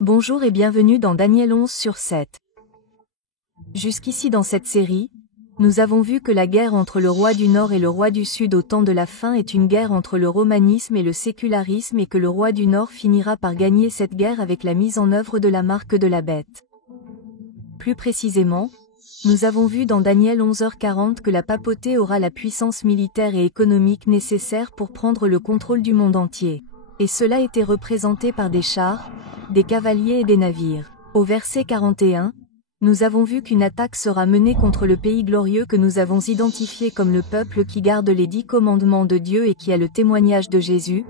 Bonjour et bienvenue dans Daniel 11 sur 7. Jusqu'ici dans cette série, nous avons vu que la guerre entre le roi du Nord et le roi du Sud au temps de la fin est une guerre entre le romanisme et le sécularisme et que le roi du Nord finira par gagner cette guerre avec la mise en œuvre de la marque de la bête. Plus précisément, nous avons vu dans Daniel 11h40 que la papauté aura la puissance militaire et économique nécessaire pour prendre le contrôle du monde entier. Et cela était représenté par des chars, des cavaliers et des navires. Au verset 41, nous avons vu qu'une attaque sera menée contre le pays glorieux que nous avons identifié comme le peuple qui garde les 10 commandements de Dieu et qui a le témoignage de Jésus,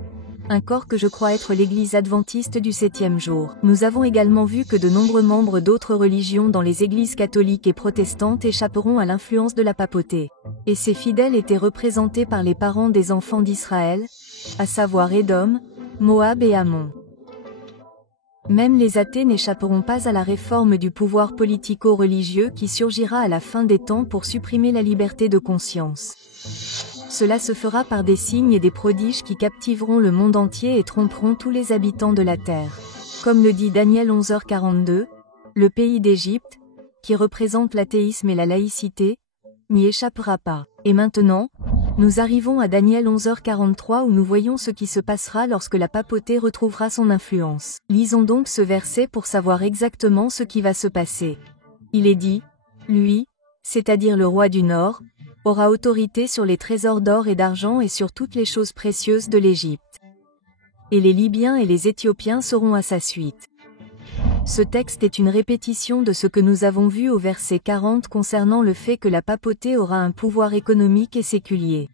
un corps que je crois être l'Église adventiste du 7e jour. Nous avons également vu que de nombreux membres d'autres religions dans les églises catholiques et protestantes échapperont à l'influence de la papauté. Et ces fidèles étaient représentés par les parents des enfants d'Israël, à savoir Édom, Moab et Ammon. Même les athées n'échapperont pas à la réforme du pouvoir politico-religieux qui surgira à la fin des temps pour supprimer la liberté de conscience. Cela se fera par des signes et des prodiges qui captiveront le monde entier et tromperont tous les habitants de la terre. Comme le dit Daniel 11h42, le pays d'Égypte, qui représente l'athéisme et la laïcité, n'y échappera pas. Et maintenant, nous arrivons à Daniel 11h43 où nous voyons ce qui se passera lorsque la papauté retrouvera son influence. Lisons donc ce verset pour savoir exactement ce qui va se passer. Il est dit, lui, c'est-à-dire le roi du Nord, aura autorité sur les trésors d'or et d'argent et sur toutes les choses précieuses de l'Égypte. Et les Libyens et les Éthiopiens seront à sa suite. Ce texte est une répétition de ce que nous avons vu au verset 40 concernant le fait que la papauté aura un pouvoir économique et séculier.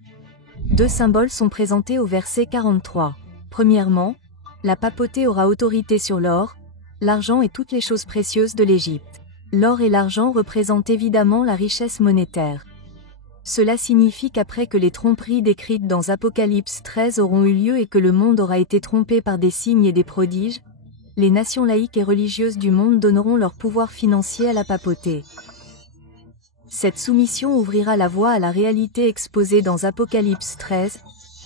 Deux symboles sont présentés au verset 43. Premièrement, la papauté aura autorité sur l'or, l'argent et toutes les choses précieuses de l'Égypte. L'or et l'argent représentent évidemment la richesse monétaire. Cela signifie qu'après que les tromperies décrites dans Apocalypse 13 auront eu lieu et que le monde aura été trompé par des signes et des prodiges, les nations laïques et religieuses du monde donneront leur pouvoir financier à la papauté. Cette soumission ouvrira la voie à la réalité exposée dans Apocalypse 13,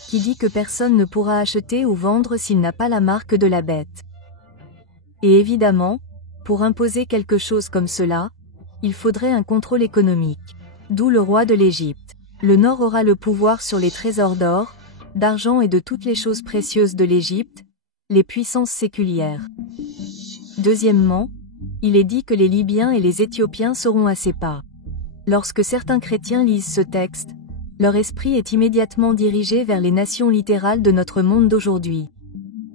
qui dit que personne ne pourra acheter ou vendre s'il n'a pas la marque de la bête. Et évidemment, pour imposer quelque chose comme cela, il faudrait un contrôle économique. D'où le roi de l'Égypte. Le Nord aura le pouvoir sur les trésors d'or, d'argent et de toutes les choses précieuses de l'Égypte, les puissances séculières. Deuxièmement, il est dit que les Libyens et les Éthiopiens seront à ses pas. Lorsque certains chrétiens lisent ce texte, leur esprit est immédiatement dirigé vers les nations littérales de notre monde d'aujourd'hui.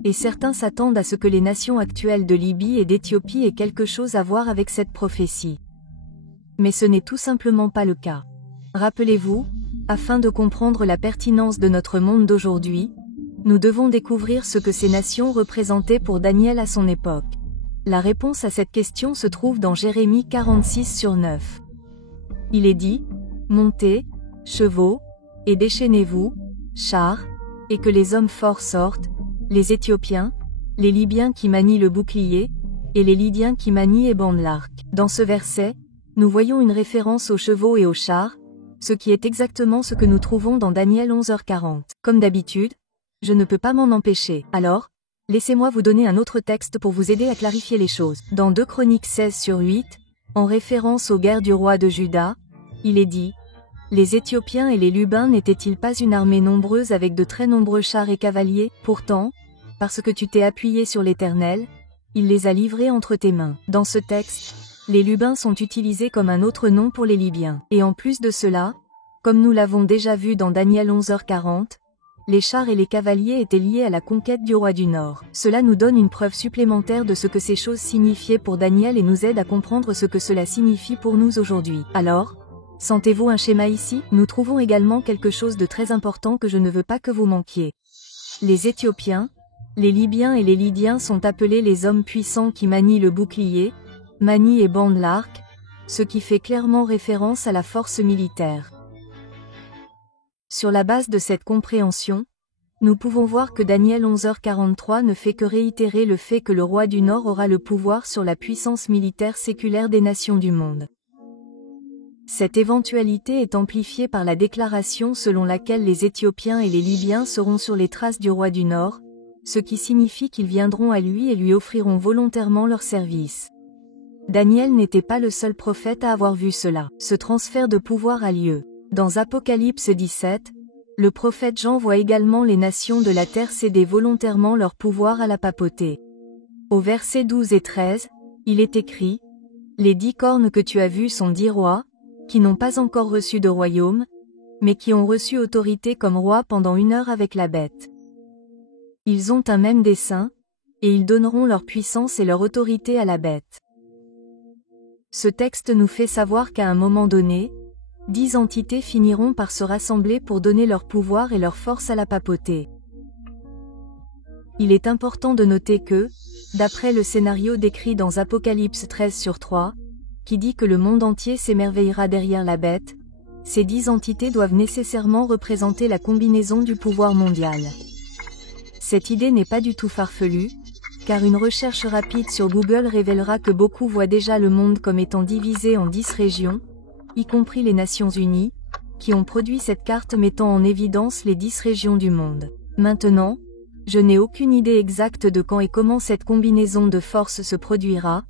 Et certains s'attendent à ce que les nations actuelles de Libye et d'Éthiopie aient quelque chose à voir avec cette prophétie. Mais ce n'est tout simplement pas le cas. Rappelez-vous, afin de comprendre la pertinence de notre monde d'aujourd'hui, nous devons découvrir ce que ces nations représentaient pour Daniel à son époque. La réponse à cette question se trouve dans Jérémie 46/9. Il est dit, « Montez, chevaux, et déchaînez-vous, chars, et que les hommes forts sortent, les Éthiopiens, les Libyens qui manient le bouclier, et les Lydiens qui manient et bandent l'arc. » Dans ce verset, nous voyons une référence aux chevaux et aux chars, ce qui est exactement ce que nous trouvons dans Daniel 11h40. Comme d'habitude, je ne peux pas m'en empêcher. Alors, laissez-moi vous donner un autre texte pour vous aider à clarifier les choses. Dans 2 Chroniques 16/8, en référence aux guerres du roi de Juda, il est dit, « Les Éthiopiens et les Lubains n'étaient-ils pas une armée nombreuse avec de très nombreux chars et cavaliers? Pourtant, parce que tu t'es appuyé sur l'Éternel, il les a livrés entre tes mains. » Dans ce texte, les Lubains sont utilisés comme un autre nom pour les Libyens. Et en plus de cela, comme nous l'avons déjà vu dans Daniel 11h40, les chars et les cavaliers étaient liés à la conquête du roi du Nord. Cela nous donne une preuve supplémentaire de ce que ces choses signifiaient pour Daniel et nous aide à comprendre ce que cela signifie pour nous aujourd'hui. Alors, sentez-vous un schéma ici? Nous trouvons également quelque chose de très important que je ne veux pas que vous manquiez. Les Éthiopiens, les Libyens et les Lydiens sont appelés les hommes puissants qui manient le bouclier, manient et bandent l'arc, ce qui fait clairement référence à la force militaire. Sur la base de cette compréhension, nous pouvons voir que Daniel 11h43 ne fait que réitérer le fait que le roi du Nord aura le pouvoir sur la puissance militaire séculaire des nations du monde. Cette éventualité est amplifiée par la déclaration selon laquelle les Éthiopiens et les Libyens seront sur les traces du roi du Nord, ce qui signifie qu'ils viendront à lui et lui offriront volontairement leur service. Daniel n'était pas le seul prophète à avoir vu cela. Ce transfert de pouvoir a lieu. Dans Apocalypse 17, le prophète Jean voit également les nations de la terre céder volontairement leur pouvoir à la papauté. Au versets 12 et 13, il est écrit « Les 10 cornes que tu as vues sont 10 rois, qui n'ont pas encore reçu de royaume, mais qui ont reçu autorité comme rois pendant 1 heure avec la bête. Ils ont un même dessein, et ils donneront leur puissance et leur autorité à la bête. » Ce texte nous fait savoir qu'à un moment donné, 10 entités finiront par se rassembler pour donner leur pouvoir et leur force à la papauté. Il est important de noter que, d'après le scénario décrit dans Apocalypse 13/3, qui dit que le monde entier s'émerveillera derrière la bête, ces 10 entités doivent nécessairement représenter la combinaison du pouvoir mondial. Cette idée n'est pas du tout farfelue, car une recherche rapide sur Google révélera que beaucoup voient déjà le monde comme étant divisé en 10 régions, y compris les Nations Unies, qui ont produit cette carte mettant en évidence les 10 régions du monde. Maintenant, je n'ai aucune idée exacte de quand et comment cette combinaison de forces se produira,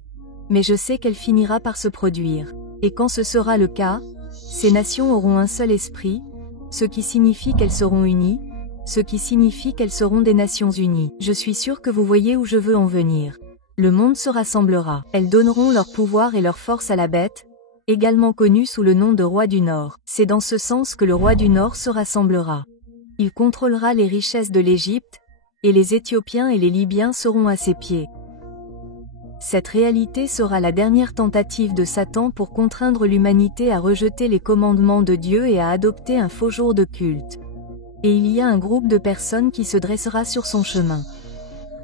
mais je sais qu'elle finira par se produire. Et quand ce sera le cas, ces nations auront un seul esprit, ce qui signifie qu'elles seront unies, ce qui signifie qu'elles seront des Nations Unies. Je suis sûr que vous voyez où je veux en venir. Le monde se rassemblera. Elles donneront leur pouvoir et leur force à la bête, également connue sous le nom de roi du Nord. C'est dans ce sens que le roi du Nord se rassemblera. Il contrôlera les richesses de l'Égypte, et les Éthiopiens et les Libyens seront à ses pieds. Cette réalité sera la dernière tentative de Satan pour contraindre l'humanité à rejeter les commandements de Dieu et à adopter un faux jour de culte. Et il y a un groupe de personnes qui se dressera sur son chemin.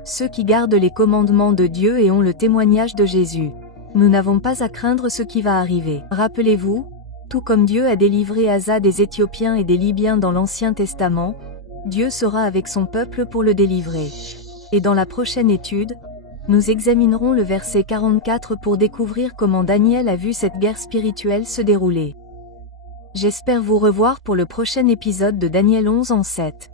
Ceux qui gardent les commandements de Dieu et ont le témoignage de Jésus. Nous n'avons pas à craindre ce qui va arriver. Rappelez-vous, tout comme Dieu a délivré Asa des Éthiopiens et des Libyens dans l'Ancien Testament, Dieu sera avec son peuple pour le délivrer. Et dans la prochaine étude, nous examinerons le verset 44 pour découvrir comment Daniel a vu cette guerre spirituelle se dérouler. J'espère vous revoir pour le prochain épisode de Daniel 11 en 7.